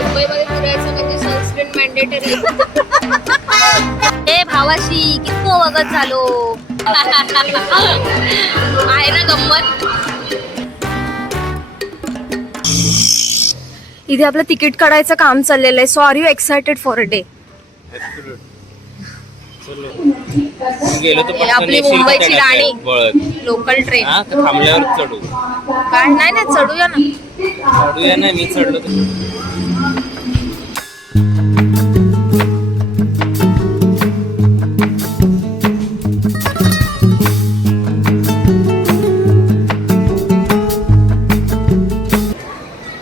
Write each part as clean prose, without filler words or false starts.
मुंबईमध्ये फिरायचं म्हणजे सनस्क्रीन मॅन्डेटरी. हे भावाशी किती वगत झालो. आहे ना गंमत. इथे आपलं तिकीट काढायचं काम चाललेलं आहे. So are you excited for a day? आपली मुंबईची राणी लोकल ट्रेन. थांबल्यावर चढू. काय नाही नाही, चढूया ना. चढूया ना, मी चढलो.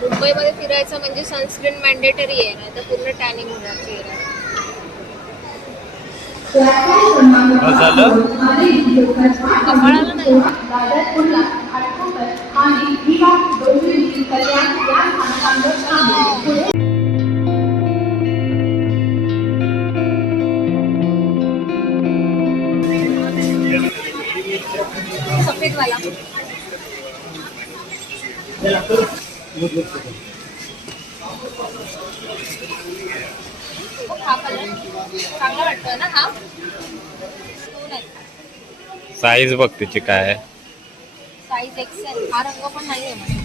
मुंबईमध्ये फिरायचं म्हणजे सनस्क्रीन मॅन्डेटरी आहे, नाही तर पूर्ण टॅनिंग होणार चेहरा. झालं कपाळाला नाही. सफेद वाला हा कलर चांगला वाटतोय ना. हा साईज बघ त्याची काय आहे. Size XL. हा रंग पण नाहीये मला.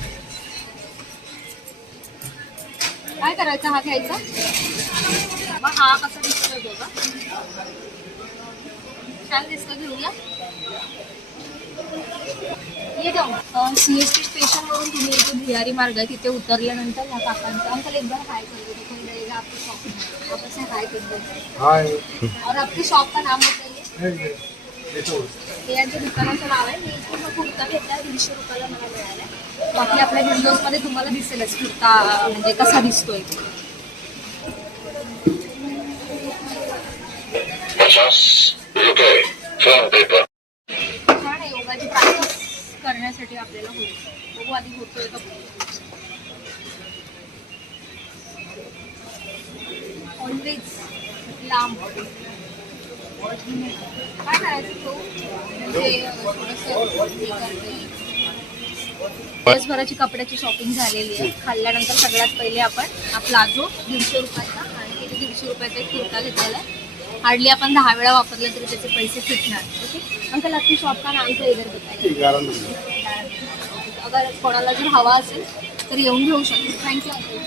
काय करायचं, हा घ्यायचा. मग हा कसा दिसतोय बघा. छान दिसतो, घेऊया. ये जाऊ. सीएसटी स्टेशन वरून तुम्ही इथे भिवारी मार्ग आहे, तिथे उतरल्यानंतर या काकांचा अंकल एक बार हाय कर दो. आपकी शॉप वापस से हाय कर दो. हाय. और आपकी शॉप का नाम बताइए. हे यांच्या दुकानाचं नाव आहे. मी पूर्ण कुर्ता घेतला 150 रुपयाला मला मिळाला. बाकी आपल्या विंडोज मध्ये तुम्हाला दिसेलच कुर्ता म्हणजे कसा दिसतोय. 50 रुपये फ्रॉम पेपर. छान आहे. योगाची प्रॅक्टिस करण्यासाठी आपल्याला होईल. बघू आधी होतोय का. ऑलवेज लांब. काय करायचं तो म्हणजे दिवसभराची कपड्याची शॉपिंग झालेली आहे. खाल्ल्यानंतर सगळ्यात पहिले आपण हा प्लाझो 150 रुपयाचा आणि तिथे 150 रुपयाचा एक कुर्ता घेतलेला आहे. हार्डली आपण 10 वेळा वापरला तरी त्याचे पैसे फिटणार. ओके अंकल, आपली शॉप का नाम तो इधर बताइए. अगर कोणाला जर हवा असेल तर येऊन घेऊ शकतो. Thank you uncle.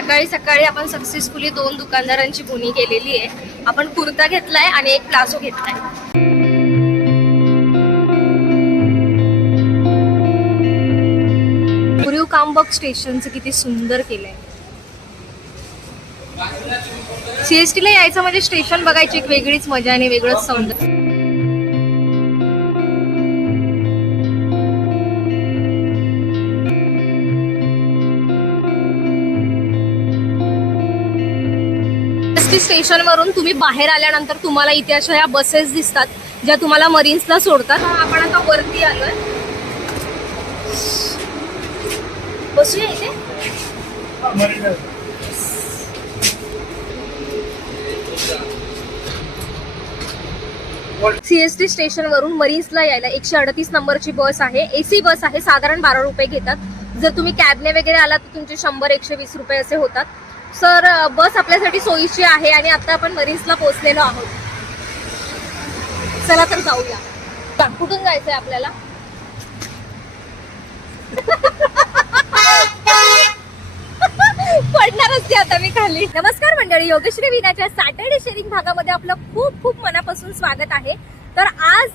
सकाळी सकाळी आपण सक्सेसफुली 2 दुकानदारांची बोनी केलेली आहे. आपण कुर्ता घेतलाय आणि एक प्लाझो घेतलाय. गुरु कामबक स्टेशनचं किती सुंदर केलंय. सीएसटी ला यायचं म्हणजे स्टेशन बघायची एक वेगळीच मजा आणि वेगळंच सौंदर्य. स्टेशन वरून तुम्ही बाहेर आल्यानंतर तुम्हाला इथे अशा या बसेस दिसतात ज्या तुम्हाला मरीन्सला सोडतात. आपण आता वरती आलोय. बसूया इथे. सीएसटी स्टेशन वरून मरीन्सला यायला 138 नंबरची बस आहे. एसी बस आहे. साधारण 12 रुपये घेतात. जर तुम्ही कॅबने वगैरे आलात तर तुमचे 100-120 रुपये असे होतात. सर बस आपल्यासाठी सोयीची आहे आणि आता आपण मरीन्सला पोहोचलेलो आहोत. चला तर जाऊया. कुठून जायचंय आपल्याला. पडणारच ती आता मी खाली. नमस्कार मंडळी, योगश्री विनाच्या सॅटर्डे शेअरिंग भागामध्ये आपलं खूप खूप मनापासून स्वागत आहे. तर आज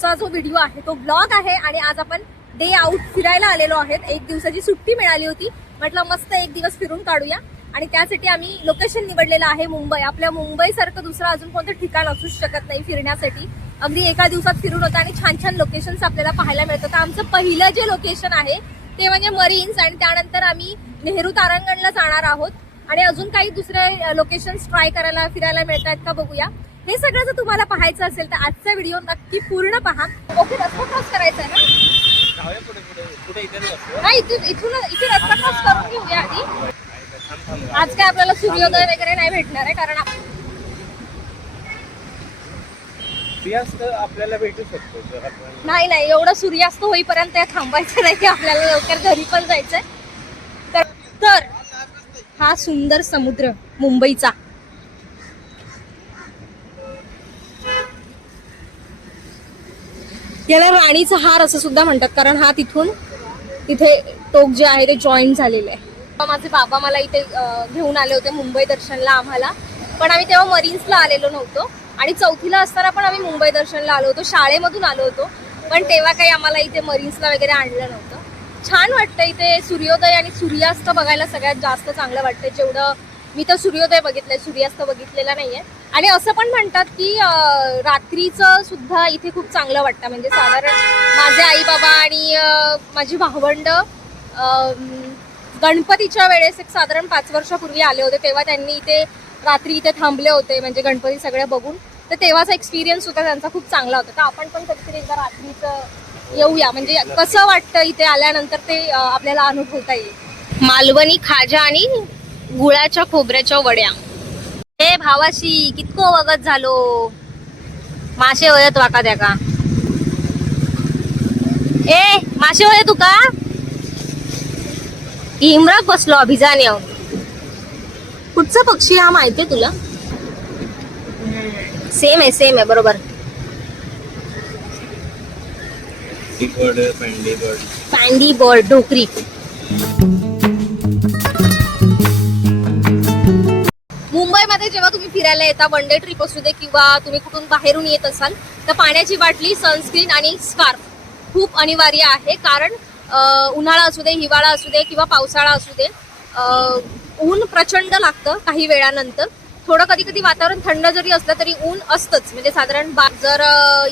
चा जो व्हिडिओ आहे तो ब्लॉग आहे आणि आज आपण डे आउट फिरायला आलेलो आहेत. एक दिवसाची सुट्टी मिळाली होती. म्हटलं मस्त एक दिवस फिरून काढूया आणि त्यासाठी आम्ही लोकेशन निवडलेलं आहे मुंबई. आपल्या मुंबई सारखं दुसरं अजून कोणतं ठिकाण असूच शकत नाही फिरण्यासाठी. अगदी एका दिवसात फिरून होतं आणि छान छान लोकेशन्स आपल्याला पाहायला मिळतात. तर आमचं पहिलं जे लोकेशन आहे ते म्हणजे मरीन्स आणि त्यानंतर आम्ही नेहरू तारांगणला जाणार आहोत आणि अजून काही दुसरे लोकेशन्स ट्राय करायला फिरायला मिळत आहेत का बघूया. हे सगळं जर तुम्हाला पाहायचं असेल तर आजचा व्हिडिओ नक्की पूर्ण पहा. ओके, रस्ता क्रॉस करायचा आहे ना. नाही, इथून इथे रस्ता क्रॉस करून घेऊया आधी. आज काय आपल्याला सूर्योदय वगैरे नाही भेटणार आहे कारण सूर्यास्त आपल्याला भेटू शकतो जर आपण. नाही नाही, एवढं सूर्यास्त होईपर्यंत थांबायचं नाही की आपल्याला लवकर घरी पण जायचंय. तर हा हा सुंदर समुद्र मुंबईचा. याला राणीचा हार असं सुद्धा म्हणतात, कारण हा तिथून तिथे टोक जे आहे ते जॉईंट झालेलं आहे. माझे बाबा मला इथे घेऊन आले होते मुंबई दर्शनला आम्हाला, पण आम्ही तेव्हा मरीन्सला आलेलो नव्हतो. आणि चौथीला असताना पण आम्ही मुंबई दर्शनला आलो होतो, शाळेमधून आलो होतो, पण तेव्हा काही आम्हाला इथे मरीन्सला वगैरे आणलं नव्हतं. छान वाटतं इथे. सूर्योदय आणि सूर्यास्त बघायला सगळ्यात जास्त चांगलं वाटतं. जेवढं मी तर सूर्योदय बघितलंय, सूर्यास्त बघितलेला नाहीये. आणि असं पण म्हणतात की रात्रीचं सुद्धा इथे खूप चांगलं वाटतं. म्हणजे साधारण माझे आई बाबा आणि माझी भावंड गणपतीच्या वेळेस एक साधारण 5 वर्षापूर्वी आले होते, तेव्हा त्यांनी इथे रात्री इथे थांबले होते म्हणजे गणपती सगळे बघून. तर तेव्हाचा एक्सपिरियन्स होता त्यांचा, खूप चांगला होता. तर आपण पण कधीतरी एकदा रात्रीचं येऊया, म्हणजे कसं वाटतं इथे आल्यानंतर ते आपल्याला अनुभवता येईल. मालवणी खाजा आणि गुळाच्या खोबऱ्याच्या वड्या. हे भावाशी कितको वगत झालो, मासे वयत वाका त्या का ए मासे वय तुका इमरात बसलो अभिजान येऊन. कुठचा पक्षी हा माहितीये तुला? सेम आहे बरोबर. पॅन्डी बर्ड, ढोकरी. मुंबईमध्ये जेव्हा तुम्ही फिरायला येता, वन डे ट्रिप असू दे किंवा तुम्ही कुठून बाहेरून येत असाल, तर पाण्याची बाटली, सनस्क्रीन आणि स्कार्फ खूप अनिवार्य आहे. कारण उन्हाळा असू दे, हिवाळा असू दे किंवा पावसाळा असू दे, ऊन प्रचंड लागतं काही वेळानंतर. थोडं कधी कधी वातावरण थंड जरी असलं तरी ऊन असतंच. म्हणजे साधारण जर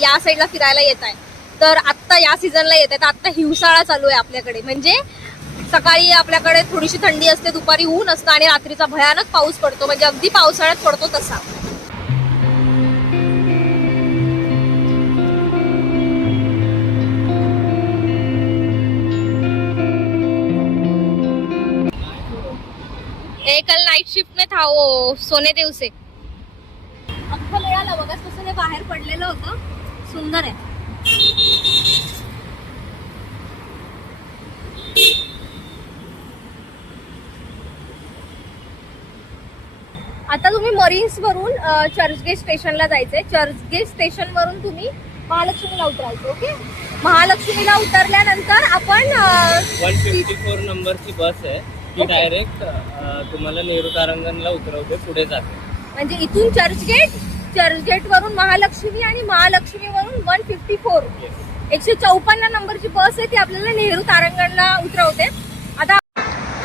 या साईडला फिरायला येत आहे तर आत्ता या सीझनला येत आहे, तर आत्ता हिवसाळा चालू आहे आपल्याकडे. म्हणजे सकाळी आपल्याकडे थोडीशी थंडी असते, दुपारी ऊन असतं आणि रात्रीचा भयानक पाऊस पडतो, म्हणजे अगदी पावसाळ्यात पडतो तसा. कल नाईट शिफ्ट में था वो सोने दिवसे. अख्खं मिळालं बघापासून हे बाहेर पडलेलं होतं. सुंदर आहे. आता तुम्ही मरीन्स वरून चर्चगेट स्टेशनला जायचंय. चर्चगेट स्टेशन वरून तुम्ही महालक्ष्मीला उतरायचं. ओके, महालक्ष्मीला उतरल्यानंतर आपण 154 नंबरची बस आहे, ती डायरेक्ट तुम्हाला नेहरू तारांगणला उतरवते, पुढे जाते. म्हणजे इथून चर्चगेट वरून महालक्ष्मी आणि महालक्ष्मी वरून 154 154 नंबरची बस आहे, ती आपल्याला नेहरू तारांगणला उतरवते. आता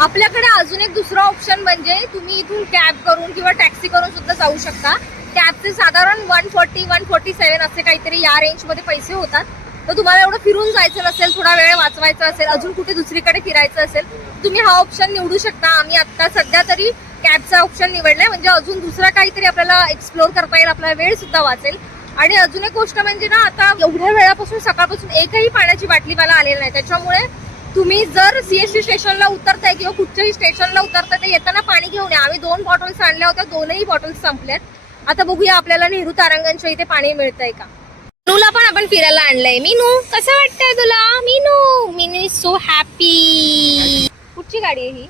आपल्याकडे अजून एक दुसरा ऑप्शन म्हणजे तुम्ही इथून कॅब करून किंवा टॅक्सी करून सुद्धा जाऊ शकता. कॅबचे साधारण 140-147 असे काहीतरी या रेंजमध्ये पैसे होतात. तर तुम्हाला एवढं फिरून जायचं नसेल, थोडा वेळ वाचवायचा असेल, अजून कुठे दुसरीकडे फिरायचं असेल, तुम्ही हा ऑप्शन निवडू शकता. आम्ही आता सध्या तरी कॅबचा ऑप्शन निवडलाय, म्हणजे अजून दुसरा काहीतरी आपल्याला एक्सप्लोर करता येईल, आपला वेळ सुद्धा वाचेल. आणि अजून एक गोष्ट म्हणजे ना, आता एवढ्या वेळापासून सकाळपासून एकही पाण्याची बाटली मला आलेली नाही. त्याच्यामुळे तुम्ही जर सीएसटी स्टेशनला उतरताय किंवा कुठच्याही स्टेशनला उतरताय तर येताना पाणी घेऊन या. आम्ही 2 बॉटल्स आणल्या होत्या, 2ही बॉटल्स संपल्यात. आता बघूया आपल्याला नेहरू तारांगणच्या इथे पाणी मिळतंय का. मीनूला पण आपण फिरायला आणलंय. मीनू कसं वाटतंय तुला? Meenu is so happy. कुठची गाडी आहे ही?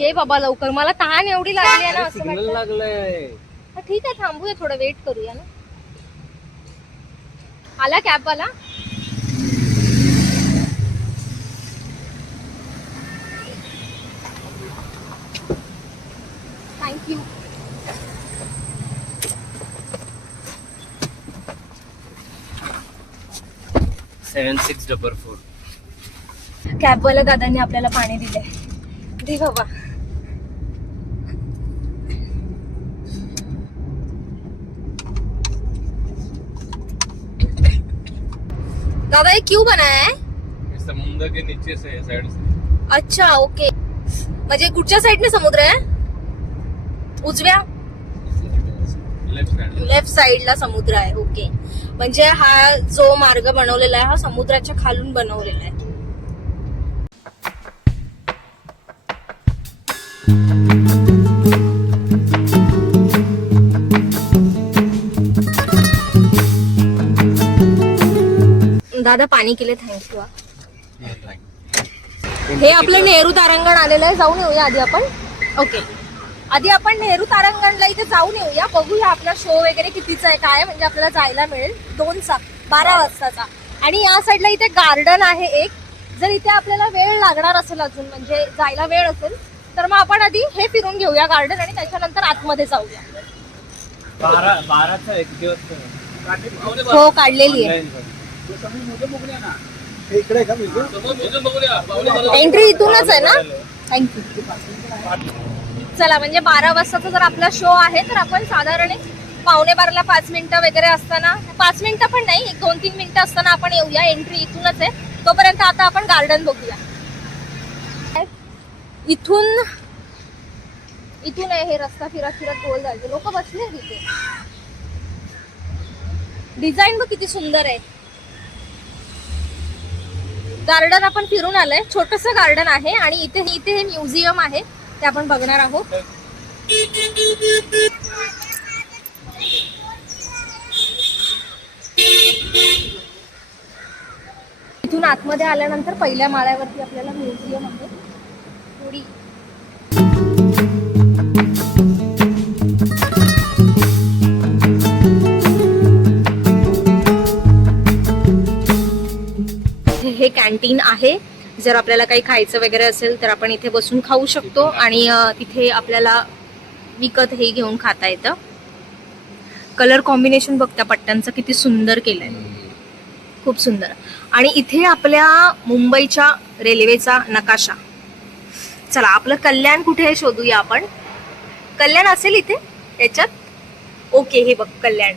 ये बाबा लवकर, मला तहान एवढी लागली आहे ना. असं सिग्नल लागलंय. ठीक आहे, थांबूया थोडं, वेट करूया ना. आला कॅबवाला. थँक्यू. कॅबवाल्या दादांनी आपल्याला पाणी दिलंय. दे बाबा. दादा ये क्यों बनाया है? समुद्र के नीचे से साइड से. अच्छा ओके. म्हणजे कुठच्या साईडने समुद्र आहे? उजव्या लेफ्ट साइडला समुद्र आहे. ओके, म्हणजे हा जो मार्ग बनवलेला आहे हा समुद्राच्या खालून बनवलेला आहे. दादा पाणी केले, थँक्यू. हे आपलं नेहरू तारांगण आलेलं आहे, जाऊन येऊया आधी आपण. ओके, आधी आपण नेहरू तारांगणला इथे जाऊन येऊया, बघूया आपला शो वगैरे कितीचा आहे काय, म्हणजे आपल्याला जायला मिळेल 2चा 12 वाजताचा. आणि या साईडला इथे गार्डन आहे एक. जर इथे आपल्याला वेळ लागणार असेल अजून, म्हणजे जायला वेळ असेल, तर मग आपण आधी हे फिरून घेऊया गार्डन आणि त्याच्यानंतर आतमध्ये जाऊया. 12चा एक दिवस हो, काढलेली आहे. एंट्री इथूनच आहे ना. थँक्यू. चला, म्हणजे 12 वाजताचा जर आपला शो आहे तर आपण साधारण 11:15ला 5 मिनिटं वगैरे असताना, 5 मिनिटं पण नाही, 1-2-3 मिनिटं असताना आपण येऊया. एंट्री इथूनच आहे. तोपर्यंत आता आपण गार्डन बघूया. इथून आहे हे रस्ता, फिरत फिरत गोल जायचं. लोक बसले तिथे. डिझाईन बघ किती सुंदर आहे. गार्डन आपण फिरून आलंय. छोटंसं गार्डन आहे आणि इथे हे म्युझियम आहे, ते आपण बघणार आहोत. इथून आतमध्ये आल्यानंतर पहिल्या माळ्यावरती आपल्याला म्युझियम आहे. थोडी हे कॅन्टीन आहे. जर आपल्याला काही खायचं वगैरे असेल तर आपण इथे बसून खाऊ शकतो आणि इथे आपल्याला विकत हे घेऊन खाता येतं. कलर कॉम्बिनेशन बघ त्या पट्ट्यांचं किती सुंदर केलंय, खूप सुंदर. आणि इथे आपल्या मुंबईच्या रेल्वेचा नकाशा. चला, आपलं कल्याण कुठे आहे शोधूया आपण. कल्याण असेल इथे याच्यात. ओके, हे बघ कल्याण.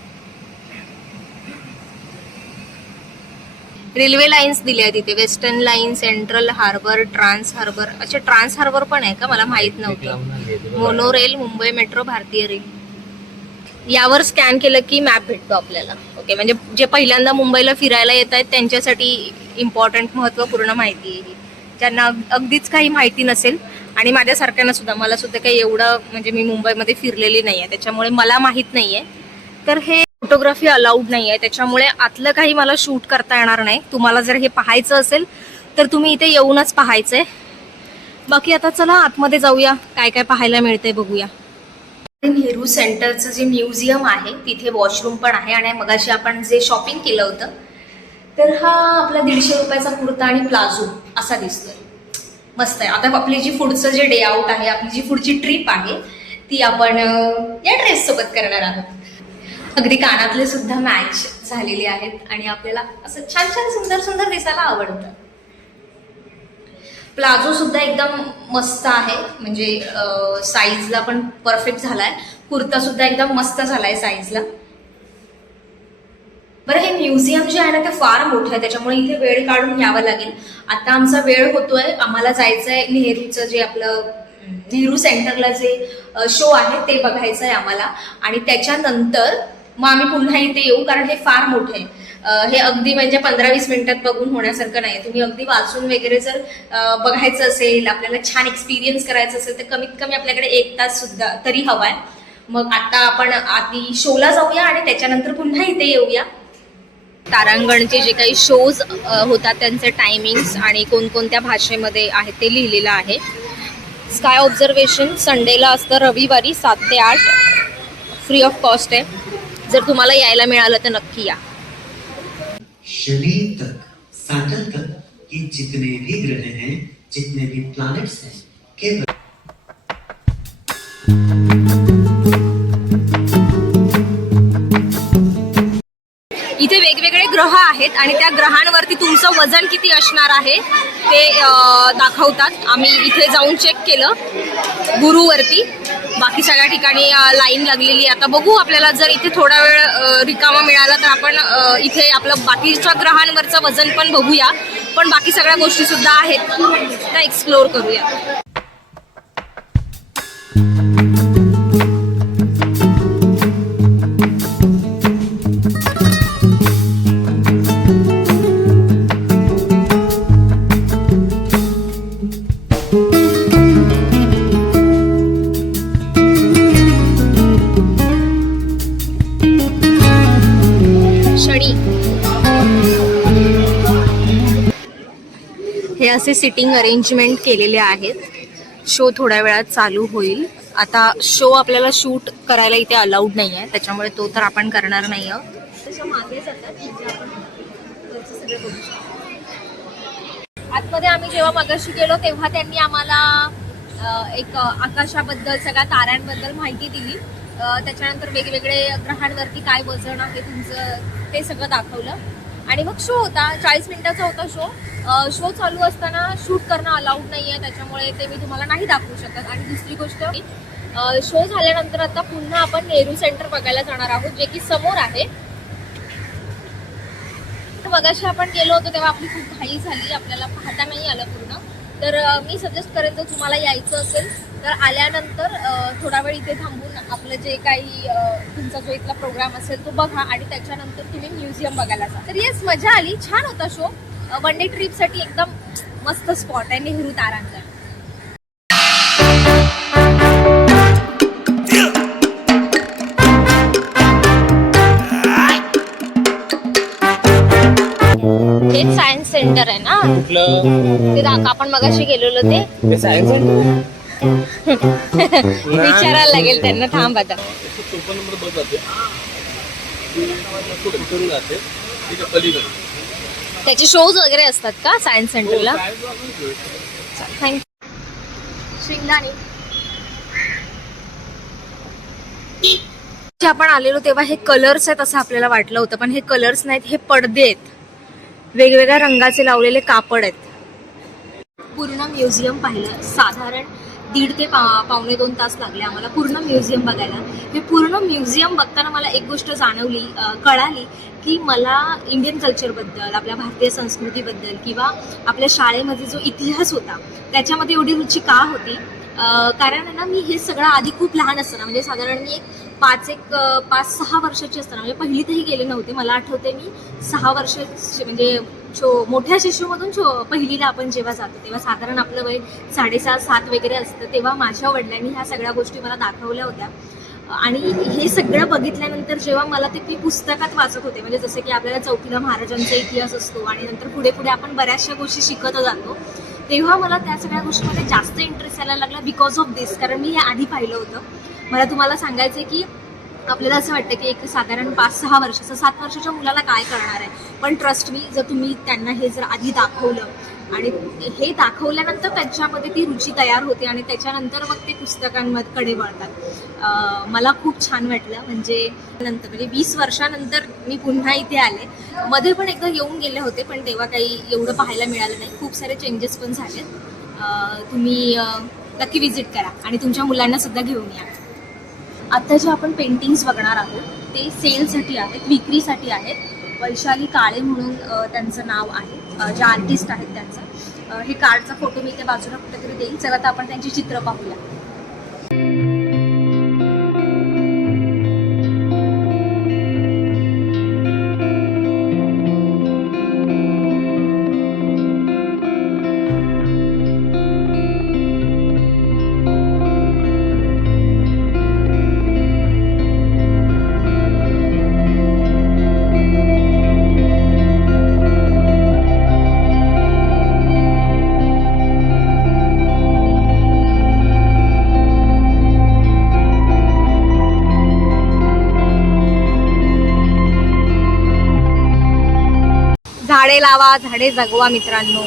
रेल्वे लाईन्स दिल्या आहेत इथे. Western line, central harbour, trans harbour. अच्छा, ट्रान्स हार्बर पण आहे का, मला माहित नव्हतं. मोनोरेल, मुंबई मेट्रो, भारतीय रेल. यावर स्कॅन केलं की मॅप भेटतो आपल्याला. ओके, म्हणजे जे पहिल्यांदा मुंबईला फिरायला येत आहेत त्यांच्यासाठी इम्पॉर्टंट, महत्त्वपूर्ण माहिती आहे ही. ज्यांना अगदीच काही माहिती नसेल आणि माझ्यासारख्यांना सुद्धा, मला सुद्धा काही एवढं, म्हणजे मी मुंबईमध्ये फिरलेली नाही आहे त्याच्यामुळे मला माहीत नाही आहे. तर हे फोटोग्राफी अलाउड नाही आहे, त्याच्यामुळे आतलं काही मला शूट करता येणार नाही. तुम्हाला जर हे पाहायचं असेल तर तुम्ही इथे येऊनच पाहायचंय. बाकी आता चला आतमध्ये जाऊया, काय काय पाहायला मिळतंय बघूया. नेहरू सेंटरचं जे म्युझियम आहे तिथे वॉशरूम पण आहे. आणि मगाशी आपण जे शॉपिंग केलं होतं तर हा आपला 150 रुपयाचा कुर्ता आणि प्लाझो असा दिसतोय. मस्त आहे. आता आपली जी पुढचं जे डे आउट आहे, आपली जी पुढची ट्रिप आहे ती आपण या ड्रेस सोबत करणार आहोत. अगदी कानातले सुद्धा मॅच झालेले आहेत आणि आपल्याला असं छान छान सुंदर सुंदर दिसायला आवडतं. प्लाझो सुद्धा एकदम मस्त आहे, म्हणजे साईजला पण परफेक्ट झालाय. कुर्ता सुद्धा एकदम मस्त झालाय साईजला. बरं, हे म्युझियम जे आहे ना ते फार मोठं आहे, त्याच्यामुळे इथे वेळ काढून यावं लागेल. आता आमचा वेळ होतोय, आम्हाला जायचंय नेहरूचं जे आपलं नेहरू सेंटरला जे शो आहे ते बघायचं आहे आम्हाला. आणि त्याच्यानंतर मग आम्ही पुन्हा इथे येऊ, कारण हे फार मोठं आहे. हे अगदी म्हणजे 15-20 मिनिटात बघून होण्यासारखं नाही. तुम्ही अगदी वाचून वगैरे जर बघायचं असेल, आपल्याला छान एक्सपिरियन्स करायचं असेल तर कमीत कमी आपल्याकडे 1 तास सुद्धा तरी हवाय. मग आता आपण आधी शोला जाऊया आणि त्याच्यानंतर पुन्हा इथे येऊया. तारांगणचे जे काही शोज होतात त्यांचे टायमिंग्स आणि कोणकोणत्या भाषेमध्ये आहेत ते लिहिलेलं आहे. स्काय ऑब्झर्वेशन संडेला असतं, रविवारी 7 ते 8, फ्री ऑफ कॉस्ट आहे. जर तुम्हाला यायला मिळालं तर नक्की या. शरीर तक, सैटर्न तक की जितने भी ग्रह हैं, जितने भी प्लैनेट्स हैं, केवल इथे वेगवेगळे ग्रह आहेत आणि त्या ग्रहांवरती तुमचं वजन किती असणार आहे ते दाखवतात. आम्ही इथे जाऊन चेक केलं गुरुवरती. बाकी सगळ्या ठिकाणी लाईन लागलेली. आता बघू, आपल्याला जर इथे थोडा वेळ रिकामा मिळाला तर आपण इथे आपलं बाकीच्या ग्रहांवरचं वजन पण बघूया. पण बाकी सगळ्या गोष्टी सुद्धा आहेत त्या एक्सप्लोर करूया. असे सिटिंग अरेंजमेंट केलेले आहेत. शो थोड्या वेळात चालू होईल. आता शो आपल्याला शूट करायला इथे अलाउड नाही आहे, त्याच्यामुळे तो तर आपण करणार नाही आहोत. तशा मागे जातात म्हणजे आपण वरचं सगळं बघू शकतो. आतमध्ये आम्ही जेव्हा मगाशी गेलो तेव्हा त्यांनी आम्हाला एक आकाशाबद्दल, सगळ्या ताऱ्यांबद्दल माहिती दिली. त्याच्यानंतर वेगवेगळे ग्रहांवरती काय वजन आहे तुमचं ते सगळं दाखवलं. आणि मग शो होता, 40 मिनिटाचा होता शो. शो चालू असताना शूट करणं अलाउड नाही आहे, त्याच्यामुळे ते मी तुम्हाला नाही दाखवू शकत. आणि दुसरी गोष्ट, शो झाल्यानंतर आता पुन्हा आपण नेहरू सेंटर बघायला जाणार आहोत, जे की समोर आहे. मगाशी आपण गेलो होतो तेव्हा आपली खूप घाई झाली, आपल्याला पाहता नाही आलं पूर्ण. तर मी सजेस्ट करेन जर तुम्हाला यायचं असेल तर आल्यानंतर थोडा वेळ इथे थांबून आपलं जे काही तुमचा जो इथला प्रोग्राम असेल तो बघा आणि त्याच्यानंतर तुम्ही म्युझियम बघायला जा. तर येस, मजा आली, छान होता शो. वन डे ट्रिपसाठी एकदम मस्त स्पॉट आहे नेहरू तारांगण. हे सायन्स सेंटर आहे ना, कुठलं ते आपण मगाशी गेलेलो ते सायन्स सेंटर विचारायला लागेल त्यांना. थांब आता. 54 नंबर बस जाते, पुढे जाते, तिथे पलीकडे त्याचे शोज वगैरे असतात का सायन्स सेंटरला? थँक्यू. शिंगदाणे आपण आलेलो तेव्हा हे कलर्स आहेत असं आपल्याला वाटलं होतं, पण हे कलर्स नाहीत, हे पडदे आहेत. वेगवेगळ्या रंगाचे लावलेले कापड आहेत. पूर्ण म्युझियम पाहिलं. साधारण 1.5 ते पावणे 2 तास लागले आम्हाला पूर्ण म्युझियम बघायला. हे पूर्ण म्युझियम बघताना मला एक गोष्ट कळाली की मला इंडियन कल्चरबद्दल, आपल्या भारतीय संस्कृतीबद्दल किंवा आपल्या शाळेमध्ये जो इतिहास होता त्याच्यामध्ये एवढी रुची का होती. कारण आहे ना, मी हे सगळं आधी खूप लहान असताना, म्हणजे साधारण मी 5-6 वर्षाची असताना, म्हणजे पहिलीतही गेले नव्हते. मला आठवते मी 6 वर्षाची, म्हणजे मोठ्या शिशूमधून पहिलीला आपण जेव्हा जातो तेव्हा साधारण आपलं वय 7.5-7 वगैरे असतं. तेव्हा माझ्या वडिलांनी ह्या सगळ्या गोष्टी मला दाखवल्या होत्या. आणि हे सगळं बघितल्यानंतर जेव्हा मला ते मी पुस्तकात वाचत होते, म्हणजे जसं की आपल्याला 4थीला महाराजांचा इतिहास असतो आणि नंतर पुढे पुढे आपण बऱ्याचशा गोष्टी शिकत जातो, तेव्हा मला त्या सगळ्या गोष्टीमध्ये जास्त इंटरेस्ट यायला लागला बिकॉज ऑफ दिस. कारण मी हे आधी पाहिलं होतं. मला तुम्हाला सांगायचं आहे की आपल्याला असं वाटतं की एक साधारण 5-6 वर्षाचं, 7 वर्षाच्या मुलाला काय करणार आहे, पण ट्रस्ट मी, जर तुम्ही त्यांना हे जर आधी दाखवलं आणि हे दाखवल्यानंतर त्यांच्यामध्ये ती रुची तयार होते आणि त्याच्यानंतर मग ते पुस्तकांकडे वळतात. मला खूप छान वाटलं. म्हणजे 20 वर्षानंतर मी पुन्हा इथे आले. मध्ये पण एकदा येऊन गेले होते, पण तेव्हा काही एवढं पाहायला मिळालं नाही. खूप सारे चेंजेस पण झालेत. तुम्ही नक्की विजिट करा आणि तुमच्या मुलांना सुद्धा घेऊन या. आता जे आपण पेंटिंग्स बघणार आहोत ते सेलसाठी आहेत, विक्रीसाठी आहेत. वैशाली काळे म्हणून त्यांचं नाव आहे, जे आर्टिस्ट आहेत त्यांचं. हे कार्डचा फोटो मी त्या बाजूला कुठेतरी देईल. चला आता आपण त्यांची चित्र पाहूया. झाडे लावा, झाडे जगवा मित्रांनो.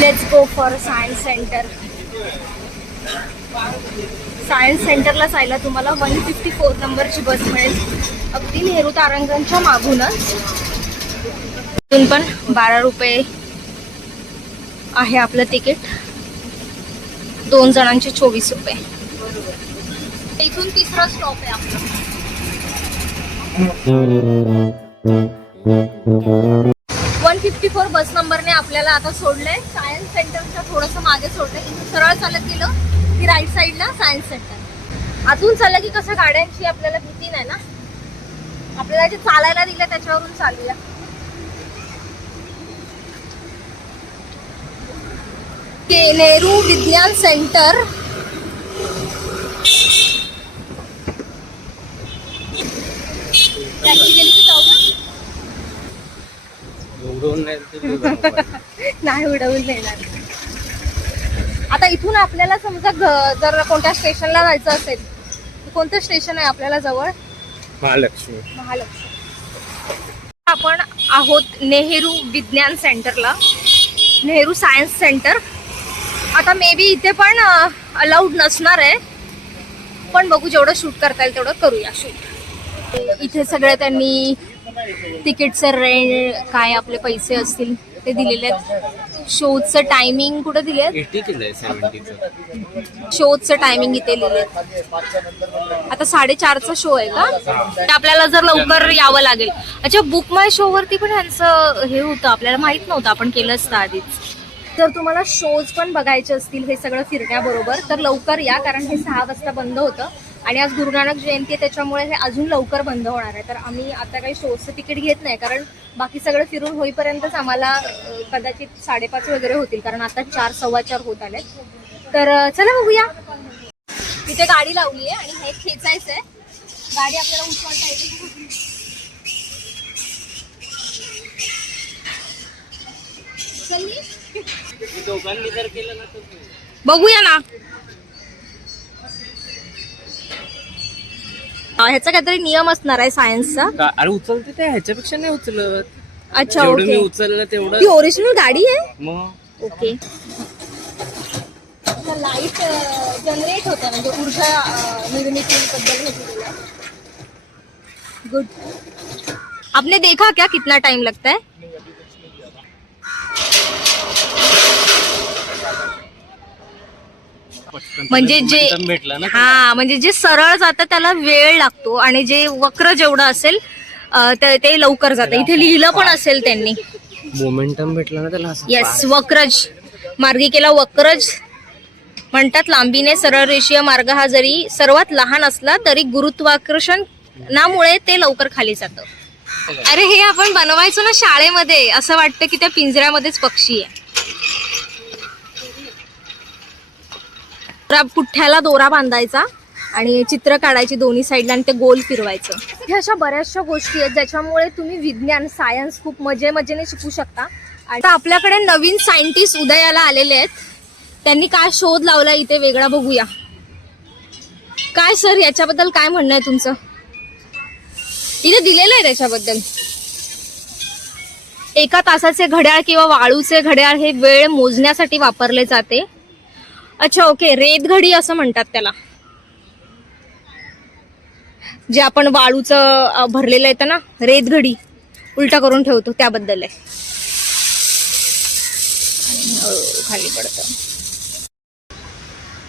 Let's go for science centre. Science सेंटरला जायला तुम्हाला 154 नंबरची बस मिळेल, अगदी नेहरू तारांगणच्या मागूनच. इथून पण 12 रुपये आहे आपलं तिकीट. 2 जणांचे 24 रुपये. इथून 3रा स्टॉप आहे आपलं. 154 बस नंबरने आपल्याला आता सोडलंय सायन्स सेंटरच्या थोडंसं मागे सोडलंय. इथून सरळ चालत गेलं की राईट साईडला सायन्स सेंटर. आतून चाललं की कसं गाड्यांची आपल्याला भीती नाही ना, आपल्याला जे चालायला दिलं त्याच्यावरून चालूया. नेहरू विज्ञान सेंटर. टॅक्सी गेली की जाऊ उडवून नाही उडवून नेणार. आता इथून आपल्याला समजा जर कोणत्या स्टेशनला जायचं असेल, कोणतं स्टेशन आहे आपल्याला जवळ? महालक्ष्मी. आपण आहोत नेहरू विज्ञान सेंटरला, नेहरू सायन्स सेंटर. आता मे बी इथे पण अलाउड नसणार आहे, पण बघू जेवढं शूट करता येईल तेवढं करूया शूट. इथे सगळे त्यांनी तिकीटचं रेंट काय आपले पैसे असतील ते दिलेले आहेत. शोचं टायमिंग कुठे दिले? 80 केलंय 70चं. शोचं टायमिंग इथे लिहिले. आता 4:30चा शो आहे का? तर आपल्याला जर लवकर यावं लागेल. अच्छा, बुक माय शो वरती पण ह्यांचं हे होतं, आपल्याला माहित नव्हतं, आपण केलं असतं आधीच. तर तुम्हाला शोज पण बघायचे असतील हे सगळं फिरण्याबरोबर तर लवकर या, कारण हे 6 वाजता बंद होतं आणि आज गुरु नानक जयंती आहे त्याच्यामुळे हे अजून लवकर बंद होणार आहे. तर आम्ही आता काही शोचं तिकीट घेत नाही, कारण बाकी सगळं फिरून होईपर्यंतच आम्हाला कदाचित 5:30 वगैरे होतील, कारण आता 4, 4:15 होत आले. तर चला बघूया. तिथे गाडी लावली आहे आणि हे खेचायचं आहे. गाडी आपल्याला उचलता येते. दोघांनी जर केलं ना तर बघूया ना. ह्याचा काहीतरी नियम असणार आहे सायन्सचा. अरे उचलते ते ह्याच्यापेक्षा नाही उचलत. अच्छा, जेवढं मी ओके. उचललं तेवढं. ही ओरिजिनल गाडी आहे. मग ओके. लाईट जनरेट होतं म्हणजे ऊर्जा निर्मितीबद्दल गुड. आपने देखा क्या कितना टाइम लगता है? म्हणजे जे momentum भेटला ना. हा, म्हणजे जे सरळ जातं त्याला वेळ लागतो आणि जे वक्र जेवढं असेल ते लवकर जातं. इथे लिहिलं पण असेल त्यांनी. मोमेंटम भेटला ना त्याला. येस, वक्रज मार्गिकेला वक्रज म्हणतात. लांबीने सरळ रेषीय मार्ग हा जरी सर्वात लहान असला तरी गुरुत्वाकर्षणामुळे ते लवकर खाली जातं. अरे हे आपण बनवायचो ना शाळेमध्ये, असं वाटतं की त्या पिंजऱ्यामध्येच पक्षी आहे. पुठ्ठ्याला दोरा बांधायचा आणि चित्र काढायची दोन्ही साईडला आणि ते गोल फिरवायचं. ह्या अशा बऱ्याचशा गोष्टी आहेत ज्याच्यामुळे तुम्ही विज्ञान सायन्स खूप मजेने शिकू शकता. आता आपल्याकडे नवीन सायंटिस्ट उदयाला आलेले आहेत. त्यांनी काय शोध लावला इथे वेगळा, बघूया. काय सर, याच्याबद्दल काय म्हणणं आहे तुमचं? इथे दिलेलं आहे त्याच्याबद्दल. 1 तासाचे घड्याळ किंवा वाळूचे घड्याळ हे वेळ मोजण्यासाठी वापरले जाते. अच्छा, ओके. रेतघडी असं म्हणतात त्याला, जे आपण वाळूचं भरलेलं येतं ना, रेतघडी उलटा करून ठेवतो त्याबद्दल आहे. खाली पडतं.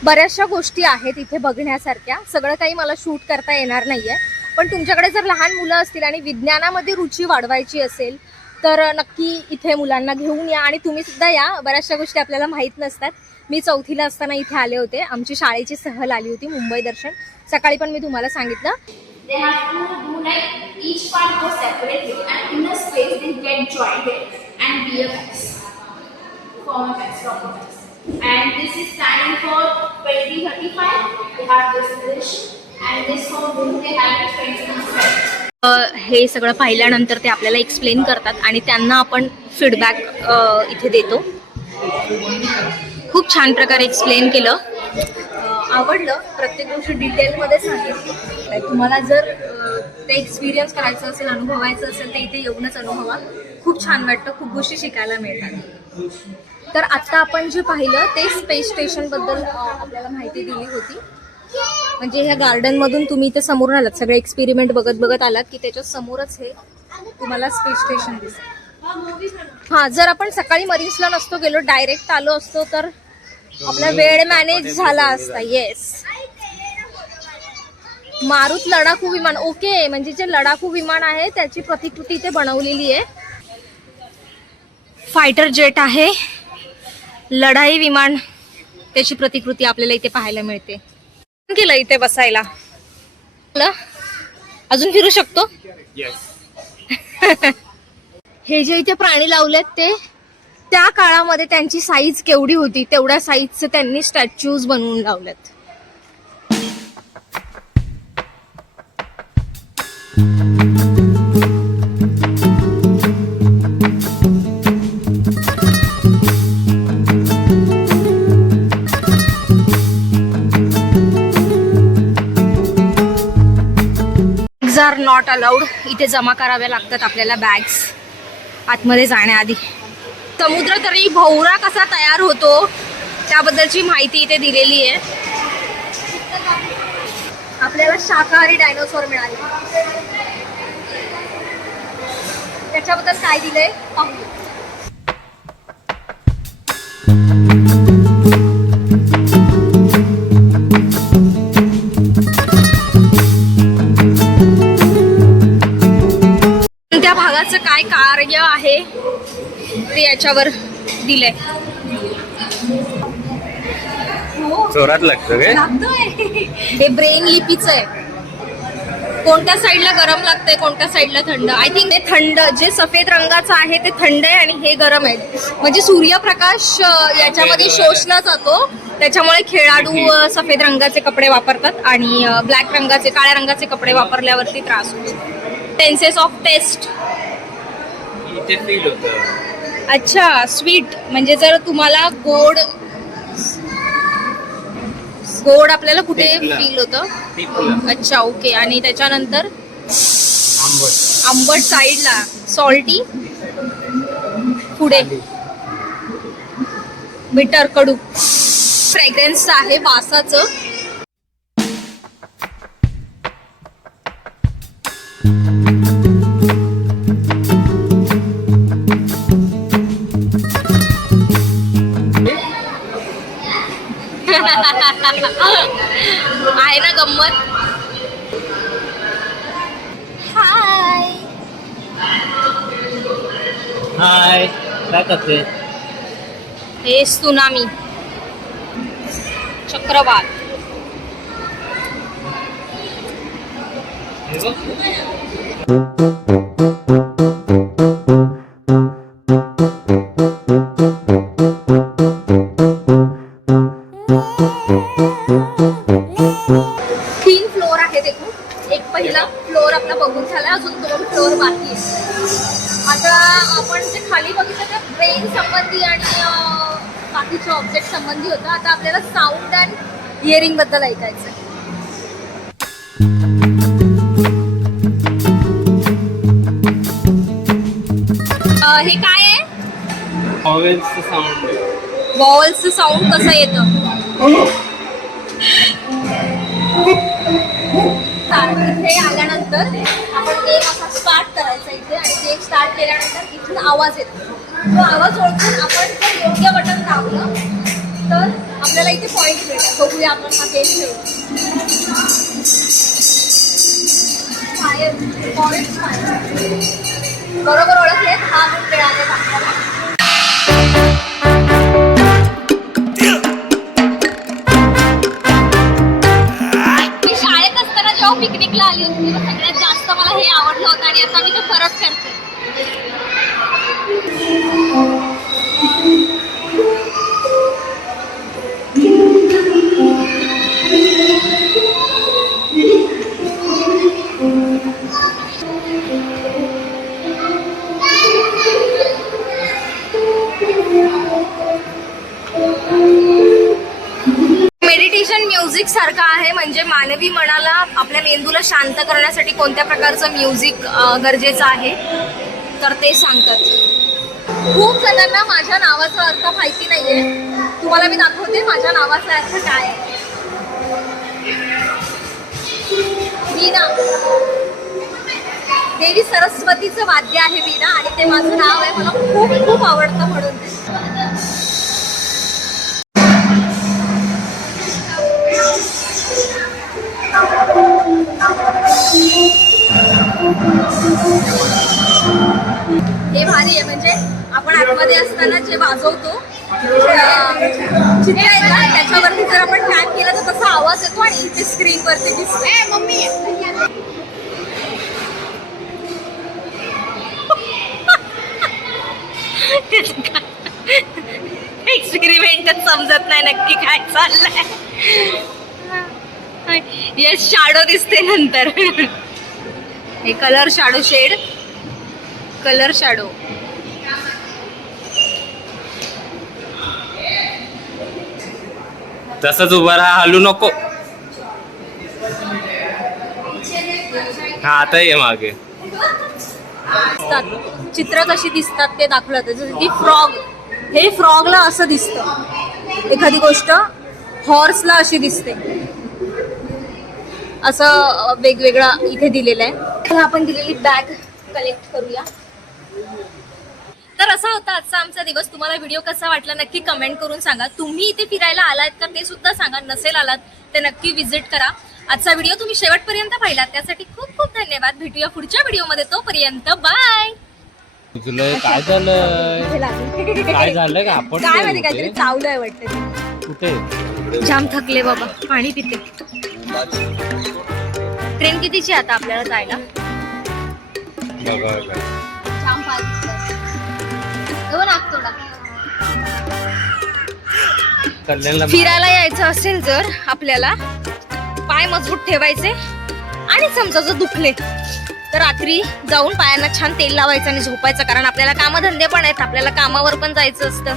बऱ्याचशा गोष्टी आहेत इथे बघण्यासारख्या. सगळं काही मला शूट करता येणार नाहीये, पण तुमच्याकडे जर लहान मुलं असतील आणि विज्ञानामध्ये रुची वाढवायची असेल तर नक्की इथे मुलांना घेऊन या आणि तुम्ही सुद्धा या. बऱ्याचशा गोष्टी आपल्याला माहीत नसतात. मी 4थीला असताना इथे आले होते. आमची शाळेची सहल आली होती, मुंबई दर्शन. सकाळी पण मी तुम्हाला सांगितलं. They have to do like each part goes separately and in a space they get joined and be a X. Form a X, proper X. And this is standing for 2035. They have this position and this form they have 2027. हे सगळं पाहिल्यानंतर ते आपल्याला explain करतात आणि त्यांना आपण feedback इथे देतो. खूप छान प्रकारे एक्सप्लेन केलं. आवडलं. प्रत्येक गोष्ट डिटेलमध्ये सांगितली. तुम्हाला जर ते एक्सपिरियन्स करायचं असेल, अनुभवायचं असेल तर इथे येऊनच अनुभवा. खूप छान वाटतं, खूप गोष्टी शिकायला मिळतात. तर आता आपण जे पाहिलं ते स्पेस स्टेशनबद्दल आपल्याला माहिती दिली होती. म्हणजे ह्या गार्डनमधून तुम्ही इथे समोरून आलात, सगळे एक्सपेरिमेंट बघत आलात की त्याच्या समोरच हे तुम्हाला स्पेस स्टेशन दिसेल. हां, जर आपण सकाळी मरीन्सला नसतो गेलो, डायरेक्ट आलो असतो तर आपला वेळ मॅनेज झाला असता. येस, मारुत लढाकू विमान. ओके, म्हणजे जे लढाकू विमान आहे त्याची प्रतिकृती इथे बनवलेली आहे. फायटर जेट आहे, लढाई विमान, त्याची प्रतिकृती आपल्याला इथे पाहायला मिळते. केलं इथे बसायला. अजून फिरू शकतो. हे जे इथे प्राणी लावलेत ते त्या काळामध्ये त्यांची साईज केवढी होती तेवढ्या साईजचे त्यांनी स्टॅच्यूज बनवून लावलेत. Are not allowed. इथे जमा कराव्या लागतात आपल्याला बॅग्स आतमध्ये जाण्याआधी. समुद्र तरी भोवरा कसा तयार होतो त्याबद्दलची माहिती इथे दिलेली आहे. आपल्याला शाकाहारी डायनोसॉर मिळाले. त्याच्याबद्दल काय दिलंय पाहू. त्या भागाचं काय कार्य आहे ते याच्यावर दिलंय. जोरात लागतं काय? लागतोय. हे ब्रेन लिपीचं आहे. कोणत्या साईडला गरम लागतंय कोणत्या साईडला थंड. आय थिंक हे थंड जे सफेद रंगाचं आहे ते थंड आहे आणि हे गरम आहे. म्हणजे सूर्यप्रकाश याच्यामध्ये शोषला जातो त्याच्यामुळे खेळाडू सफेद रंगाचे कपडे वापरतात आणि ब्लॅक रंगाचे काळ्या रंगाचे कपडे वापरल्यावरती त्रास होतो. टेन्सेस ऑफ टेस्ट इथे फील होतं. अच्छा स्वीट म्हणजे जर तुम्हाला गोड गोड आपल्याला कुठे टिपलं. फील होतं. टिपलं. अच्छा ओके. आणि त्याच्यानंतर आंबट. आंबट साईडला सॉल्टी पुढे बिटर कडू. फ्रेग्रन्स आहे वासाचं. आहे ना गंमत. हाय हाय काय करते? हे सुनामी चक्रवात. हे बघ. तीन फ्लोर आहेत एकूण. एक पहिला फ्लोर आपला बघून झाला. अजून 2 फ्लोर बाकी आहे. आता आपण जे खाली बघितलं ते ब्रेन संबंधी आणि बाकीचे ऑब्जेक्ट संबंधी होतं. आता आपल्याला साऊंड अँड हिअरिंग बद्दल ऐकायचं आहे. हे काय आहे? व्हॉवेल्सचं साऊंड. वॉल्सचं साऊंड कसं येतं? इथे आल्यानंतर आपण गेम असा स्टार्ट करायचा इथे आणि गेम स्टार्ट केल्यानंतर इथून आवाज येतो. तो आवाज ओळखून आपण जर योग्य बटन दाबलं तर आपल्याला इथे पॉईंट मिळतात. बघूया आपण हा गेम खेळू. फॉरेस्ट बरोबर ओळखले. हा गुण मिळाले आपल्याला. मी शाळेत असताना जेव्हा पिकनिकला आली होती तेव्हा सगळ्यात जास्त मला हे आवडलं होतं आणि आता मी तो परत करते. मेडिटेशन म्युझिक सारखं आहे. म्हणजे मानवी मनाला आपल्या मेंदूला शांत करण्यासाठी कोणत्या प्रकारचं म्युझिक गरजेचं आहे तर ते सांगतात. खूप जणांना माझ्या नावाचा अर्थ माहिती नाहीये. तुम्हाला मी दाखवते माझ्या नावाचा अर्थ काय आहे. वीणा. देवी सरस्वतीचं वाद्य आहे वीणा आणि ते माझं नाव आहे. मला खूप खूप आवडतं म्हणून ते. हे भारी आहे. म्हणजे आपण आतमध्ये असताना जे वाजवतो चित्र आहे ना त्याच्यावरती जर आपण टॅप केलं तर तसा आवाज येतो आणि इथे स्क्रीनवरती दिसते. मम्मी एक्सपेरिमेंटच समजत नाही नक्की काय चाललंय. येस शॅडो दिसते नंतर. हे colour shadow shade colour shadow. तसंच उभा राहा हलू नको. हा आता ये मागे. दिसतात चित्र कशी दिसतात ते दाखवलं होतं. जसं की फ्रॉग, हे फ्रॉगला असं दिसतं, एखादी गोष्ट हॉर्सला अशी दिसते, असं वेगवेगळं इथे दिलेलं आहे. तर आपण दिलेली बॅग कलेक्ट करूया. तर असा होता आजचा आमचा दिवस. तुम्हाला व्हिडिओ कसा वाटला नक्की कमेंट करून सांगा. तुम्ही इथे फिरायला आलात का ते सुद्धा सांगा. नसेल आलात तर नक्की विजिट करा. आजचा व्हिडिओ तुम्ही शेवटपर्यंत पाहिलात त्यासाठी खूप खूप धन्यवाद. भेटूया पुढच्या व्हिडिओमध्ये. तोपर्यंत बाय. तुला काय झालं? काय झालं का आपण काय माहिती काहीतरी चावलंय वाटतं. कुठे? जाम थकले बाबा, पाणी पिते. ट्रेन कितीची आता आपल्याला जायला? बघा जाम पाणी कल्याणला फिरायला यायचं असेल जर आपल्याला पाय मजबूत ठेवायचे आणि समजा जर दुखले तर रात्री जाऊन पायांना छान तेल लावायचं आणि झोपायचं. कारण आपल्याला कामधंदे पण आहेत, आपल्याला कामावर पण जायचं असतं.